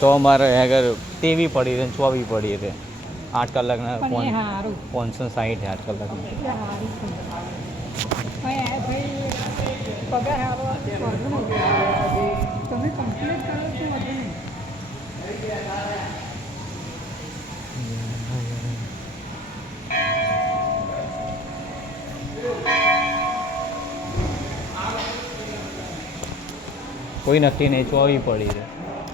તો અમારે આગળ તેવી પડી રહે ચોવી પડી રહે આઠ કલાકના પાંચસો સાઠ આઠ કલાકના. કોઈ નક્કી નહીં ચોવી પડી રહે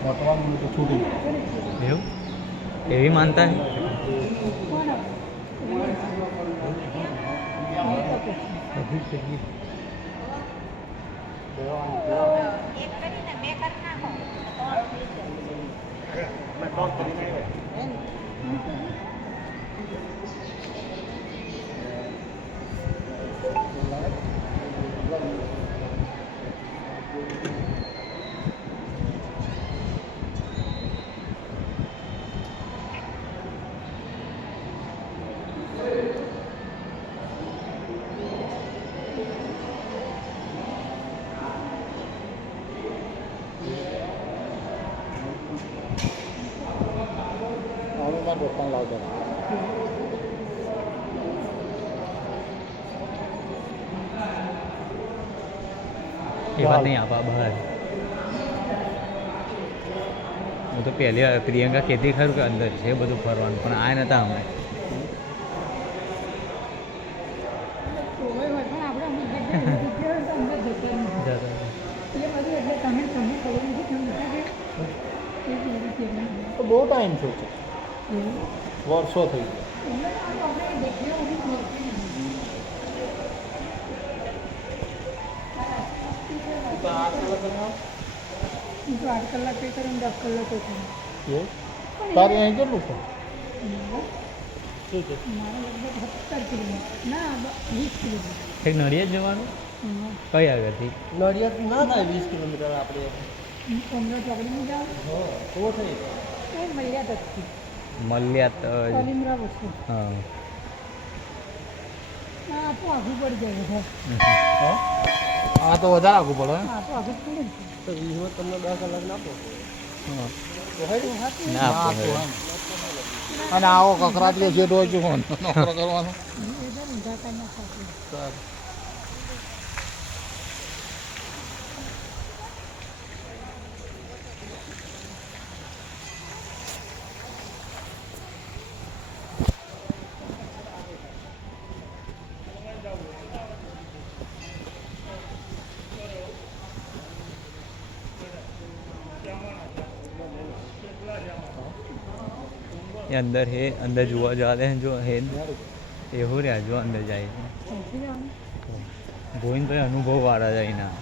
છે. તો છૂટી? એવું એવી માનતા Thank કોણ? નહીં તો પછી. એ વાત નહીં આપવા બહાર. હું તો પહેલી વાર પ્રિયંકા કહેતી ખરું કે અંદર છે બધું ફરવાનું પણ આ નતા અમે. બહુ ટાઈમ થયો આપણે અમુક જગ્યાએ એવું હું તો આઠ કલાક પે કરું ને દસ કલાક પે કરું તારે અહીં કેટલું છે? નડિયાદ જવાનું. કઈ આગળથી? નડિયાદ ના થાય વીસ કિલોમીટર આપણે. મલ્યાત હા. આ તો આઘું પડી જાય હા આ તો વધારે આપવું પડે તો તમને દસ કલાક ના આપો. હા. તો હોય ને? હાથું ના ના આપો આપો એમ. અને આવો કકરાટલો છે રોજ નોકરો કરવાનો. એ ના અંદર હે અંદર જોવા જવા દે જો હે એવું રહ્યા જો અંદર જાય છે પહોંચી જવાનું. અનુભવ વાળા જાય ના.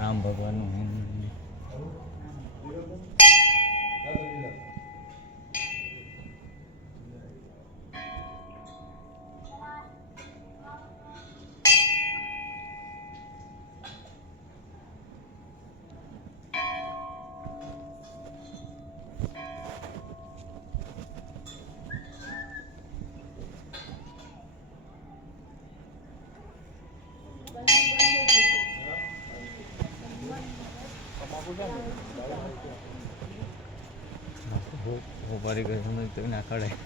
રામ ભગવાનનું હોપારી ગયો તો ના કઢાય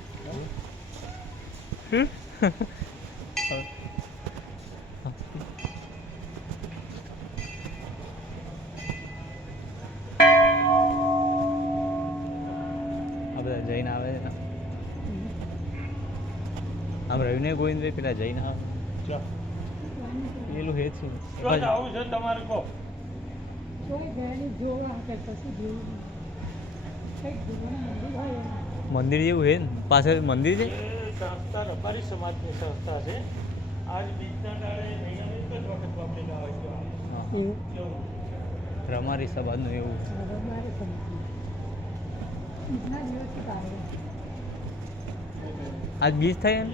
આ બધા જઈને આવે છે ને. આમ રવિને ગોવિંદ પેલા જઈને આવે. પેલું હે છે. જોવા કરતા શું જોવું નહીં. કંઈક જોવાનું મંદિર હોય એમ. મંદિર જેવું હે ને પાછળ મંદિર છે એ સંસ્થા રબારી સમાજની સંસ્થા છે આજ બીજના દાડે મહિનાની એક જ વખત પબ્લિક આવે છે હા એવું રમારી સબાદનું એવું હવે મારે સમજવું કેટલા દિવસથી કાઢવું આજ બીજ થઈ એમ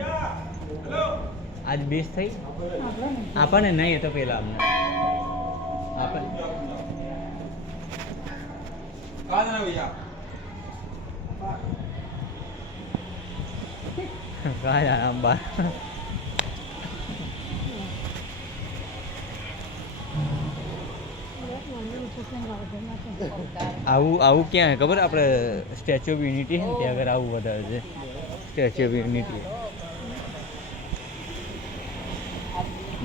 આજ બીજ થઈ આપણે ને આપણને નહીં એ તો પેલા અમને આપણે बाद में भैया આવું આવું ક્યાં હે? ખબર આપણે સ્ટેચ્યુ ઓફ યુનિટી હે ને, ત્યાં આગળ આવું વધારે છે. સ્ટેચ્યુ ઓફ યુનિટી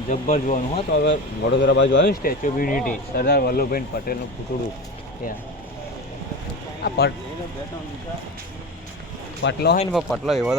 જબ્બર જોવાનું હોય તો હવે વડોદરા બાજુ આવ્યું Statue of Unity Sardar Vallabhbhai પટેલનું પૂતળું. ત્યાં. આ પટ પટલો હોય ને પણ પટલો એવો તો